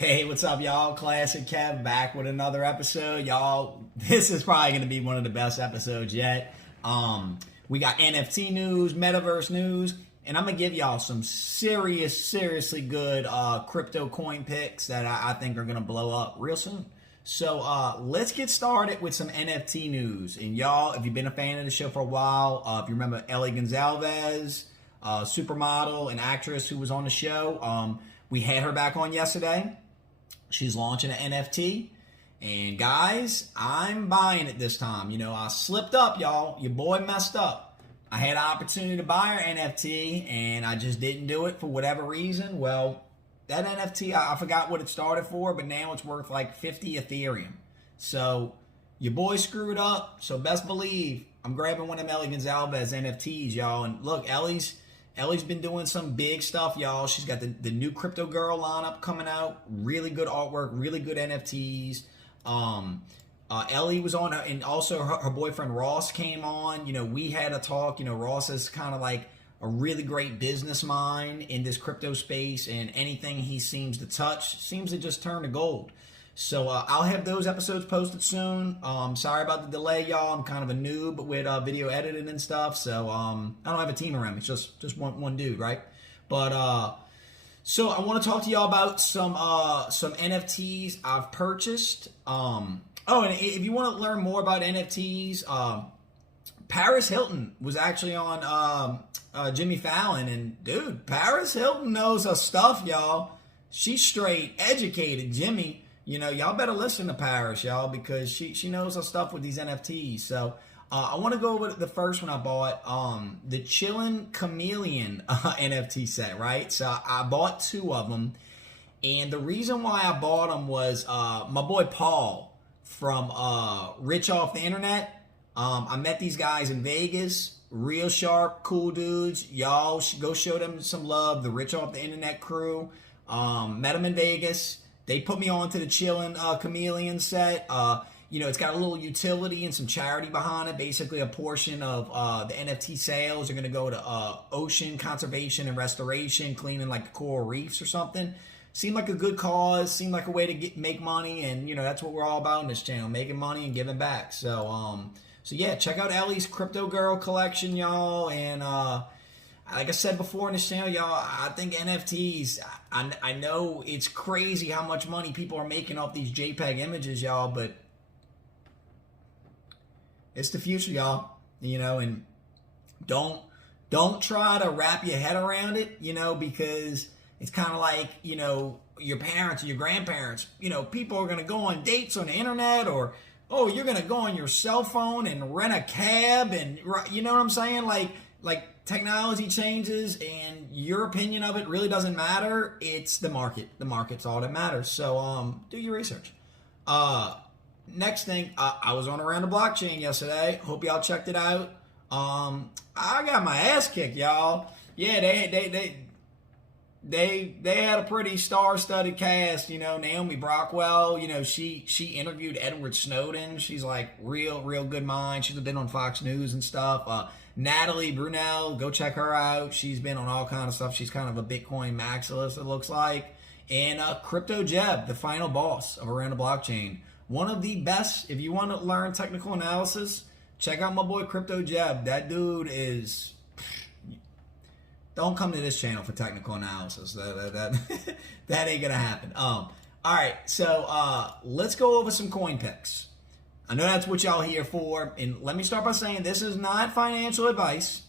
Hey, what's up, y'all? Classic Kev back with another episode. Y'all, this is probably going to be one of the best episodes yet. We got NFT news, metaverse news, and I'm going to give y'all some seriously good crypto coin picks that I think are going to blow up real soon. So let's get started with some NFT news. And y'all, if you've been a fan of the show for a while, if you remember Ellie Gonzalez, supermodel and actress who was on the show, we had her back on yesterday. She's launching an NFT. And guys, I'm buying it this time. You know, I slipped up, y'all. Your boy messed up. I had an opportunity to buy her NFT, and I just didn't do it for whatever reason. Well, that NFT, I forgot what it started for, but now it's worth like 50 Ethereum. So your boy screwed up. So best believe I'm grabbing one of Ellie Gonzalez NFTs, y'all. And look, Ellie's been doing some big stuff, y'all. She's got the new Crypto Girl lineup coming out. Really good artwork, really good NFTs. Ellie was on, and also her boyfriend Ross came on. You know, we had a talk. You know, Ross is kind of like a really great business mind in this crypto space, and anything he seems to touch seems to just turn to gold. So I'll have those episodes posted soon. Sorry about the delay, y'all. I'm kind of a noob with video editing and stuff, so I don't have a team around me. It's just one dude, right? But so I want to talk to y'all about some NFTs I've purchased. Oh, and if you want to learn more about NFTs, Paris Hilton was actually on Jimmy Fallon, and dude, Paris Hilton knows her stuff, y'all. She's straight educated, Jimmy. You know, y'all better listen to Paris, y'all, because she knows her stuff with these NFTs. So I want to go over the first one I bought, the Chillin' Chameleon NFT set, right? So I bought two of them, and the reason why I bought them was my boy Paul from Rich Off the Internet. I met these guys in Vegas, real sharp, cool dudes. Y'all should go show them some love, the Rich Off the Internet crew. Met them in Vegas. They put me on to the Chillin' Chameleon set. You know, it's got a little utility and some charity behind it. Basically, a portion of the NFT sales are going to go to ocean conservation and restoration, cleaning like the coral reefs or something. Seemed like a good cause. Seemed like a way to make money, and you know that's what we're all about on this channel: making money and giving back. So, so yeah, check out Ellie's Crypto Girl collection, y'all, and like I said before in this channel, y'all, I think NFTs, I know it's crazy how much money people are making off these JPEG images, y'all, but it's the future, y'all, you know, and don't try to wrap your head around it, you know, because it's kind of like, you know, your parents or your grandparents, you know, people are going to go on dates on the internet, or, oh, you're going to go on your cell phone and rent a cab, and, you know what I'm saying? Like technology changes and your opinion of it really doesn't matter. It's the market. The market's all that matters. So do your research. Next thing, I was on Around the Blockchain yesterday. Hope y'all checked it out. I got my ass kicked, y'all. Yeah, they had a pretty star-studded cast. You know, Naomi Brockwell, you know, she interviewed Edward Snowden. She's like real good mind. She's been on Fox News and stuff. Natalie Brunell, go check her out. She's been on all kind of stuff. She's kind of a Bitcoin maximalist, it looks like. And Crypto Jeb, the final boss of Around the Blockchain. One of the best, if you want to learn technical analysis, check out my boy Crypto Jeb. That dude is... Don't come to this channel for technical analysis. That ain't gonna happen. All right, so let's go over some coin picks. I know that's what y'all here for, and let me start by saying this is not financial advice.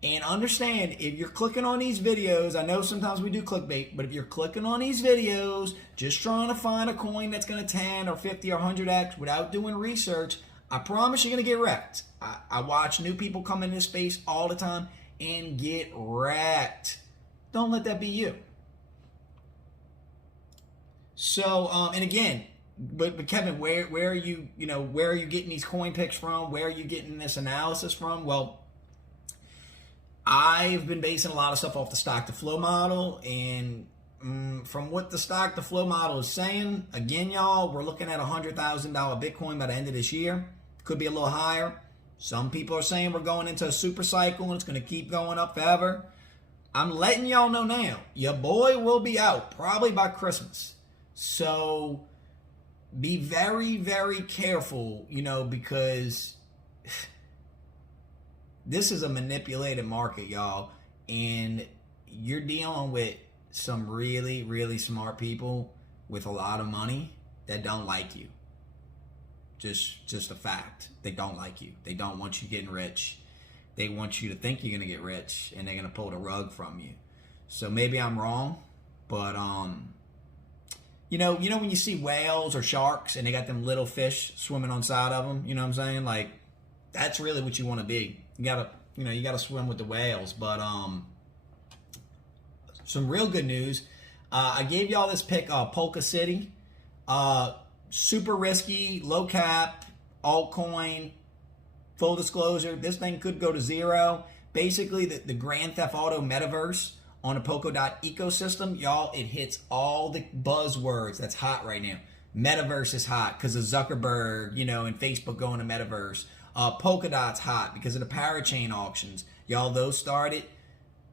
And understand, if you're clicking on these videos, I know sometimes we do clickbait, but if you're clicking on these videos just trying to find a coin that's going to 10 or 50 or 100x without doing research, I promise you're going to get wrecked. I watch new people come in this space all the time and get wrecked. Don't let that be you. So, and again, but Kevin, where are you, you know, where are you getting these coin picks from? Where are you getting this analysis from? Well, I've been basing a lot of stuff off the stock to flow model, and from what the stock to flow model is saying, again, y'all, we're looking at $100,000 Bitcoin by the end of this year. Could be a little higher. Some people are saying we're going into a super cycle and it's going to keep going up forever. I'm letting y'all know now, your boy will be out probably by Christmas. So be very, very careful, because this is a manipulated market, y'all. And you're dealing with some really, really smart people with a lot of money that don't like you. Just a fact. They don't like you. They don't want you getting rich. They want you to think you're gonna get rich, and they're gonna pull the rug from you. So maybe I'm wrong, but when you see whales or sharks and they got them little fish swimming on side of them, you know what I'm saying? Like, that's really what you want to be. You gotta swim with the whales. But some real good news. I gave y'all this pick, Polka City. Super risky, low cap, altcoin. Full disclosure, this thing could go to zero. Basically, the Grand Theft Auto metaverse on a Polkadot ecosystem, y'all, it hits all the buzzwords that's hot right now. Metaverse is hot because of Zuckerberg, and Facebook going to metaverse. Polkadot's hot because of the parachain auctions. Y'all, those started.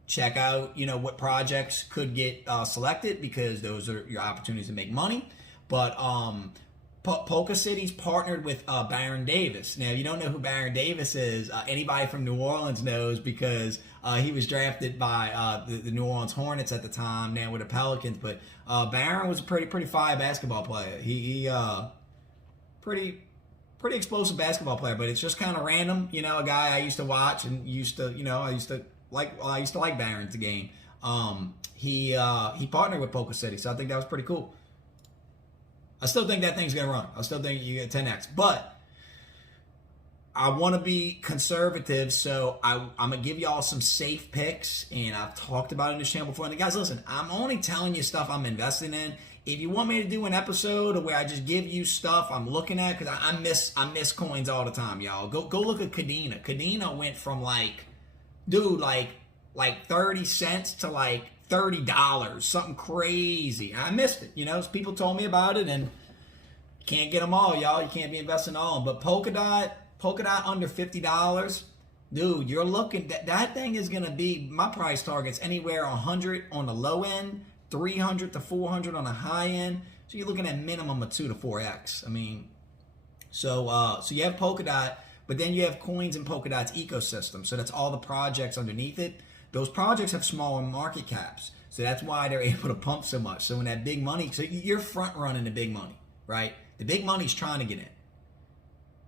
Check out, what projects could get selected, because those are your opportunities to make money. But Polka City's partnered with Baron Davis. Now, you don't know who Baron Davis is. Anybody from New Orleans knows, because he was drafted by the New Orleans Hornets at the time, now with the Pelicans. But Baron was a pretty fire basketball player. He pretty explosive basketball player, but it's just kind of random. A guy I used to watch and I used to like Baron's game. He partnered with Polka City, so I think that was pretty cool. I still think that thing's gonna run. I still think you get 10x, but I want to be conservative, so I'm gonna give y'all some safe picks, and I've talked about it in this channel before. And guys, listen, I'm only telling you stuff I'm investing in. If you want me to do an episode where I just give you stuff I'm looking at, because I miss coins all the time, y'all. Go look at Kadena. Kadena went from like 30 cents to like $30, something crazy. I missed it. People told me about it, and can't get them all, y'all. You can't be investing all of them. But Polkadot under $50, dude. You're looking that thing is gonna be, my price target's anywhere 100 on the low end, 300 to 400 on the high end. So you're looking at minimum of 2 to 4x. I mean, so you have Polkadot, but then you have coins in Polkadot's ecosystem. So that's all the projects underneath it. Those projects have smaller market caps, so that's why they're able to pump so much. So when that big money, so you're front running the big money, right? The big money's trying to get in.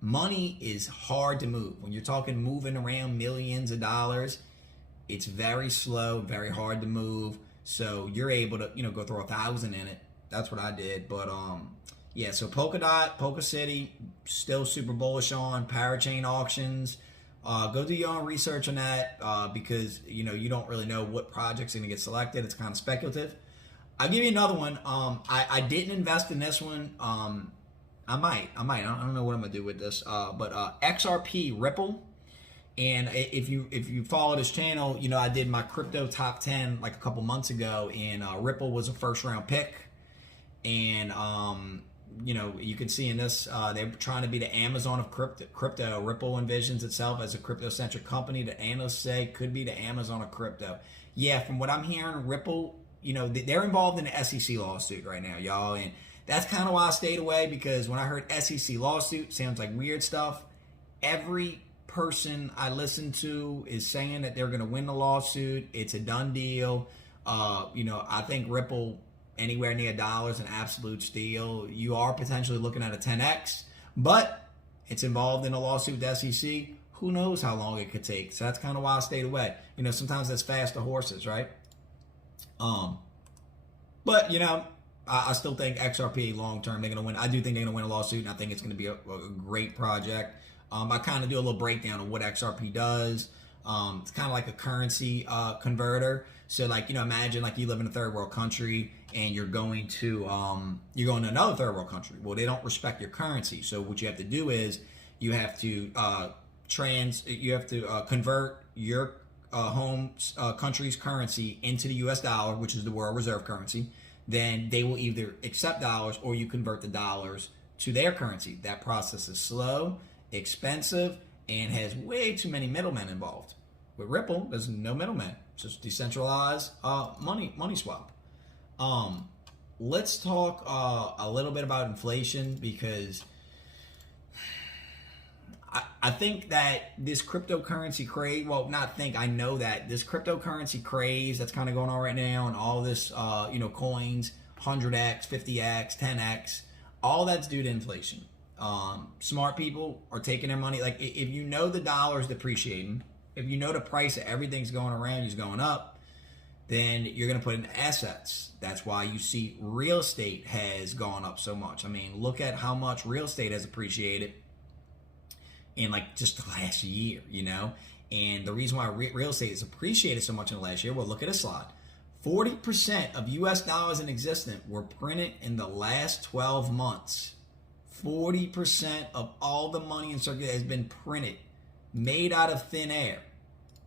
Money is hard to move. When you're talking moving around millions of dollars, it's very slow, very hard to move. So you're able to, go throw 1,000 in it. That's what I did. But yeah. So Polkadot, Polka City, still super bullish on parachain auctions. Go do your own research on that, because you don't really know what projects are going to get selected. It's kind of speculative. I'll give you another one. I didn't invest in this one. I might. I don't know what I'm gonna do with this. But XRP Ripple. And if you follow this channel, I did my crypto top 10 like a couple months ago, and Ripple was a first round pick. And you can see in this, they're trying to be the Amazon of crypto. Ripple envisions itself as a crypto-centric company that analysts say could be the Amazon of crypto. Yeah, from what I'm hearing, Ripple, they're involved in the SEC lawsuit right now, y'all. And that's kind of why I stayed away, because when I heard SEC lawsuit, sounds like weird stuff. Every person I listen to is saying that they're going to win the lawsuit. It's a done deal. I think Ripple, anywhere near $1 is an absolute steal. You are potentially looking at a 10x, but it's involved in a lawsuit with the SEC. Who knows how long it could take? So that's kind of why I stayed away. Sometimes that's fast to horses, right? But I still think XRP long term, they're going to win. I do think they're going to win a lawsuit, and I think it's going to be a great project. I kind of do a little breakdown of what XRP does. It's kind of like a currency converter. So imagine you live in a third world country, and you're going to another third world country. Well, they don't respect your currency. So what you have to do is you have to convert your home country's currency into the US dollar, which is the world reserve currency. Then they will either accept dollars, or you convert the dollars to their currency. That process is slow, expensive, and has way too many middlemen involved. With Ripple, there's no middleman. It's just decentralized money swap. let's talk a little bit about inflation, because I think that this cryptocurrency craze, well, not think, I know that this cryptocurrency craze that's kind of going on right now, and all this, coins, 100x, 50x, 10x, all that's due to inflation. Smart people are taking their money. Like, if you know the dollar's depreciating, if you know the price of everything's going around is going up, then you're going to put in assets. That's why you see real estate has gone up so much. I mean, look at how much real estate has appreciated in like just the last year, and the reason why real estate has appreciated so much in the last year, well, look at a slide. 40% of US dollars in existence were printed in the last 12 months. 40% of all the money in circulation has been printed, made out of thin air.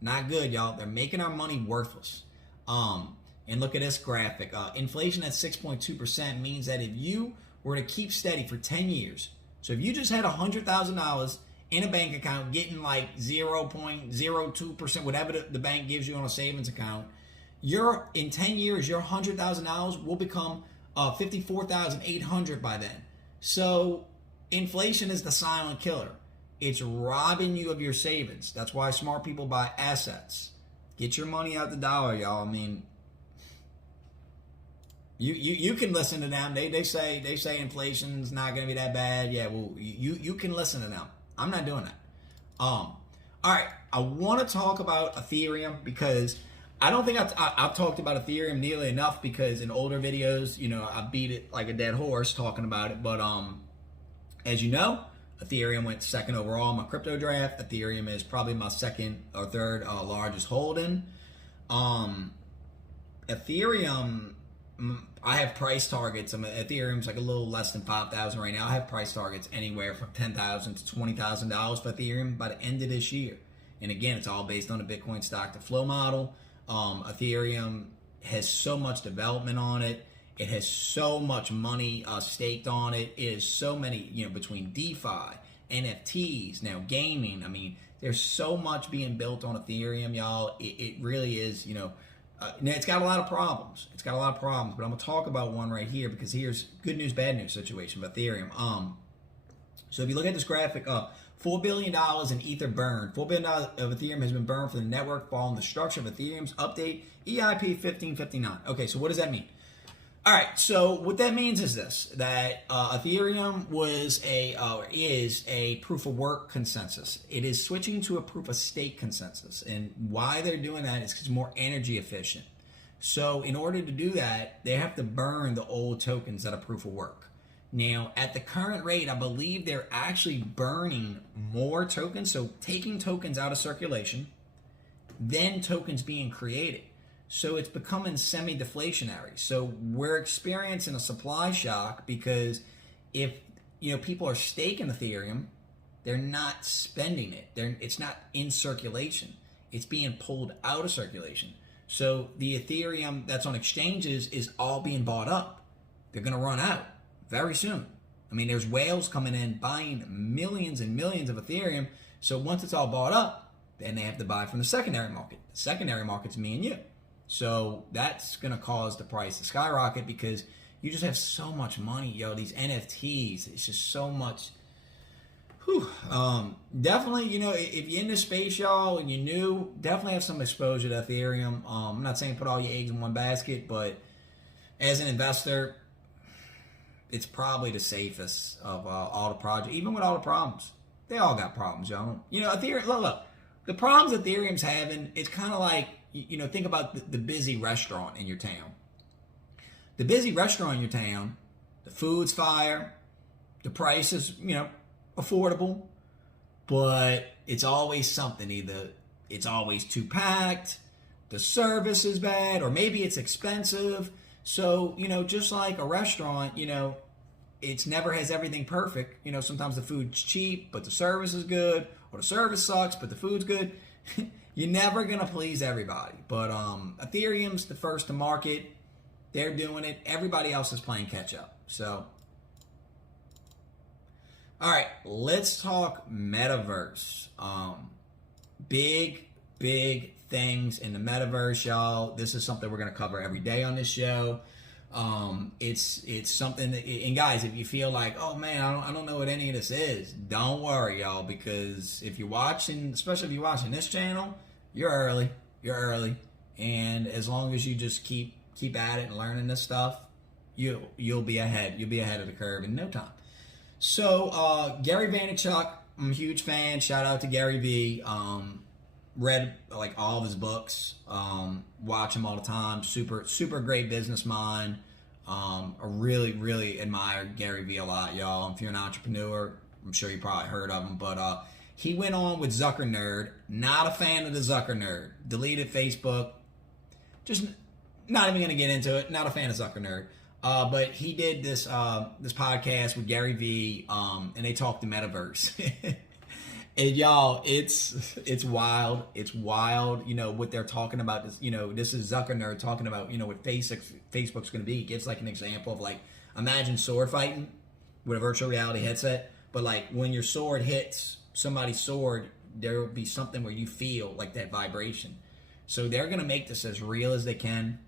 Not good, y'all. They're making our money worthless. And look at this graphic. Inflation at 6.2% means that if you were to keep steady for 10 years, so if you just had $100,000 in a bank account getting like 0.02%, whatever the bank gives you on a savings account, in 10 years, your $100,000 will become $54,800 by then. So inflation is the silent killer. It's robbing you of your savings. That's why smart people buy assets. Get your money out the dollar, y'all. I mean, you can listen to them. They say inflation's not going to be that bad. Yeah, well, you can listen to them. I'm not doing that. All right, I want to talk about Ethereum, because I don't think I've talked about Ethereum nearly enough, because in older videos, I beat it like a dead horse talking about it. But as you know, Ethereum went second overall in my crypto draft. Ethereum is probably my second or third largest holding. Ethereum, I have price targets. Ethereum's like a little less than 5,000 right now. I have price targets anywhere from $10,000 to $20,000 for Ethereum by the end of this year. And again, it's all based on the Bitcoin stock to flow model. Ethereum has so much development on it. It has so much money staked on it. It is so many, between DeFi, NFTs, now gaming. I mean, there's so much being built on Ethereum, y'all. It really is, it's got a lot of problems. But I'm going to talk about one right here, because here's good news, bad news situation with Ethereum. So if you look at this graphic, $4 billion in Ether burned. $4 billion of Ethereum has been burned for the network following the structure of Ethereum's update, EIP 1559. Okay, so what does that mean? All right, so what that means is this, that Ethereum is a proof of work consensus. It is switching to a proof of stake consensus. And why they're doing that is because it's more energy efficient. So in order to do that, they have to burn the old tokens that are proof of work. Now, at the current rate, I believe they're actually burning more tokens, so taking tokens out of circulation, then tokens being created. So it's becoming semi-deflationary. So we're experiencing a supply shock, because if people are staking Ethereum, they're not spending it. It's not in circulation. It's being pulled out of circulation. So the Ethereum that's on exchanges is all being bought up. They're going to run out very soon. I mean, there's whales coming in buying millions and millions of Ethereum. So once it's all bought up, then they have to buy from the secondary market. The secondary market's me and you. So that's going to cause the price to skyrocket, because you just have so much money, these NFTs, it's just so much. Definitely, if you're in this space, y'all, and you're new, definitely have some exposure to Ethereum. I'm not saying put all your eggs in one basket, but as an investor, it's probably the safest of all the projects, even with all the problems. They all got problems, y'all. Ethereum, look, the problems Ethereum's having, it's kind of like, think about the busy restaurant in your town. The busy restaurant in your town, the food's fire, the price is, affordable, but it's always something. Either it's always too packed, the service is bad, or maybe it's expensive. So, just like a restaurant, it's never has everything perfect. Sometimes the food's cheap, but the service is good, or the service sucks, but the food's good. You're never going to please everybody. But Ethereum's the first to market. They're doing it. Everybody else is playing catch up. So, all right, let's talk metaverse. Big things in the metaverse, y'all. This is something we're going to cover every day on this show. It's something that, and guys, if you feel like, oh man, I don't know what any of this is, don't worry, y'all, because if you're watching, especially if you're watching this channel, you're early, and as long as you just keep at it and learning this stuff, you'll be ahead of the curve in no time. So Gary Vaynerchuk, I'm a huge fan. Shout out to Gary V. Read like all of his books. Watch him all the time. Super great business mind. I really admire Gary V a lot, y'all. If you're an entrepreneur, I'm sure you probably heard of him. But he went on with Zucker Nerd. Not a fan of the Zucker Nerd. Deleted Facebook. Just not even gonna get into it. Not a fan of Zucker Nerd. But he did this podcast with Gary V. And they talked the metaverse. And y'all, it's wild. It's wild. You know what they're talking about. This is Zucker Nerd talking about what Facebook's going to be. He gives like an example of like, imagine sword fighting with a virtual reality headset, but like when your sword hits somebody's sword, there will be something where you feel like that vibration. So they're going to make this as real as they can.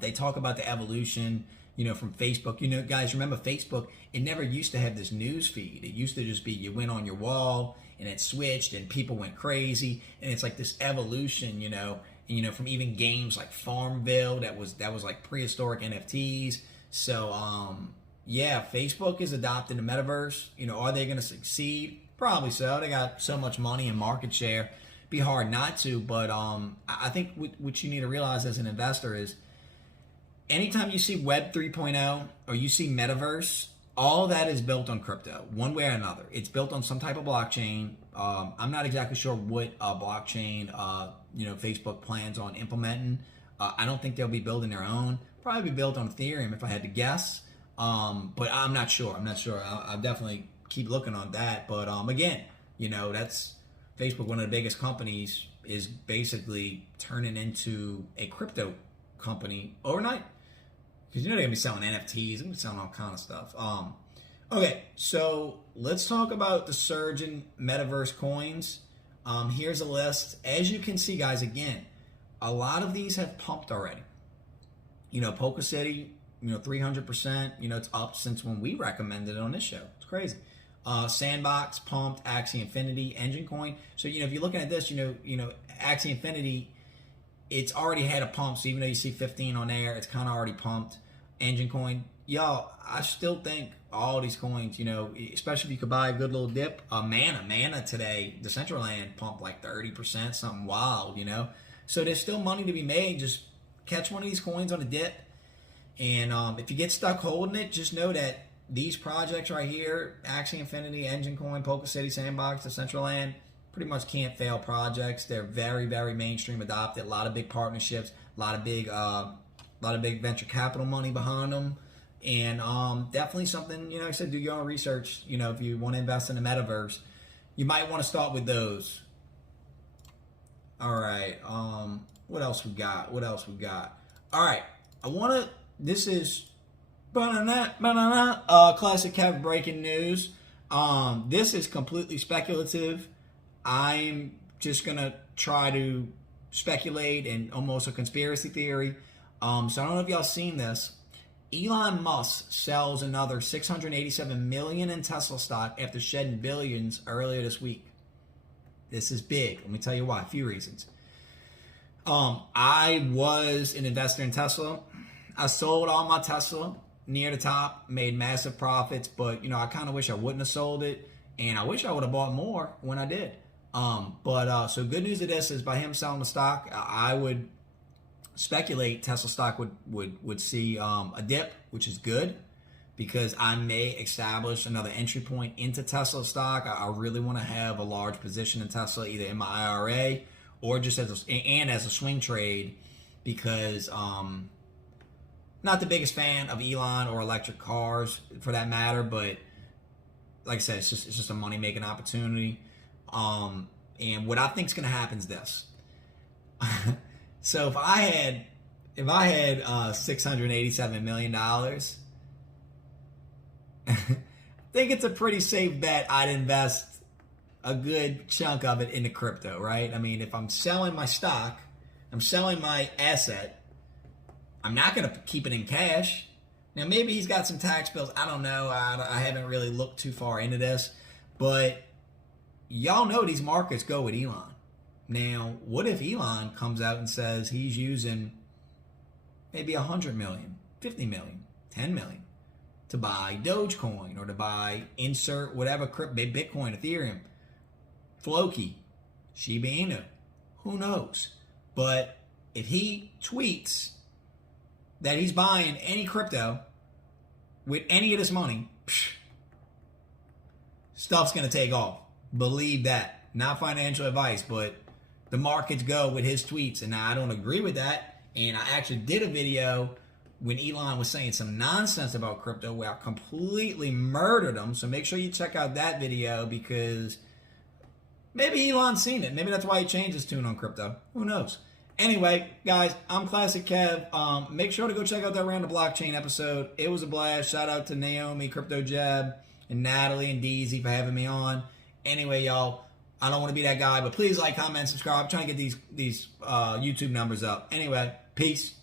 They talk about the evolution, from Facebook. Guys, remember Facebook, it never used to have this news feed. It used to just be you went on your wall and it switched and people went crazy. And it's like this evolution, from even games like Farmville that was like prehistoric NFTs. So, yeah, Facebook is adopting the metaverse. Are they going to succeed? Probably so. They got so much money and market share. Be hard not to. But I think what you need to realize as an investor is, anytime you see Web 3.0 or you see metaverse, all that is built on crypto, one way or another. It's built on some type of blockchain. I'm not exactly sure what blockchain Facebook plans on implementing. I don't think they'll be building their own. Probably be built on Ethereum if I had to guess. But I'm not sure. I'll definitely keep looking on that. But again, that's Facebook, one of the biggest companies, is basically turning into a crypto company overnight. Because they're going to be selling NFTs, they're going to be selling all kind of stuff. Okay, so let's talk about the surge in metaverse coins. Here's a list. As you can see, guys, again, a lot of these have pumped already. Polka City, 300%. It's up since when we recommended it on this show. It's crazy. Sandbox pumped, Axie Infinity, Engine Coin. So if you're looking at this, Axie Infinity, it's already had a pump. So even though you see 15 on there, it's kind of already pumped. Engine Coin, y'all, I still think all these coins, especially if you could buy a good little dip. Mana today, Decentraland pumped like 30%, something wild, So there's still money to be made. Just catch one of these coins on a dip. And if you get stuck holding it, just know that these projects right here, Axie Infinity, Engine Coin, Polka City, Sandbox, Decentraland, pretty much can't fail projects. They're very, very mainstream adopted. A lot of big partnerships, a lot of big venture capital money behind them, and definitely something. I said, do your own research. If you want to invest in the metaverse, you might want to start with those. All right. What else we got? All right. This is classic Kev breaking news. This is completely speculative. I'm just going to try to speculate and almost a conspiracy theory. So I don't know if y'all seen this. Elon Musk sells another $687 million in Tesla stock after shedding billions earlier this week. This is big. Let me tell you why. A few reasons. I was an investor in Tesla. I sold all my Tesla near the top, made massive profits, but I kind of wish I wouldn't have sold it, and I wish I would have bought more when I did. So good news of this is, by him selling the stock, I would speculate Tesla stock would see a dip, which is good, because I may establish another entry point into Tesla stock. I really want to have a large position in Tesla, either in my IRA or just as a swing trade, because not the biggest fan of Elon or electric cars for that matter, but like I said, it's just a money making opportunity. And what I think is going to happen is this. So if I had $687 million, I think it's a pretty safe bet I'd invest a good chunk of it into crypto, right? I mean, if I'm selling my stock, I'm selling my asset, I'm not going to keep it in cash. Now, maybe he's got some tax bills. I don't know. I haven't really looked too far into this. But y'all know these markets go with Elon. Now, what if Elon comes out and says he's using maybe 100 million, 50 million, 10 million to buy Dogecoin or to buy insert whatever crypto, Bitcoin, Ethereum, Floki, Shiba Inu, who knows? But if he tweets that he's buying any crypto with any of this money, stuff's going to take off. Believe that. Not financial advice, but the markets go with his tweets. And I don't agree with that. And I actually did a video when Elon was saying some nonsense about crypto where I completely murdered him. So make sure you check out that video because maybe Elon's seen it. Maybe that's why he changed his tune on crypto. Who knows? Anyway, guys, I'm Classic Kev. Make sure to go check out that Round the Blockchain episode. It was a blast. Shout out to Naomi, Crypto Jeb, and Natalie and Deezy for having me on. Anyway, y'all, I don't want to be that guy, but please like, comment, subscribe. I'm trying to get these YouTube numbers up. Anyway, peace.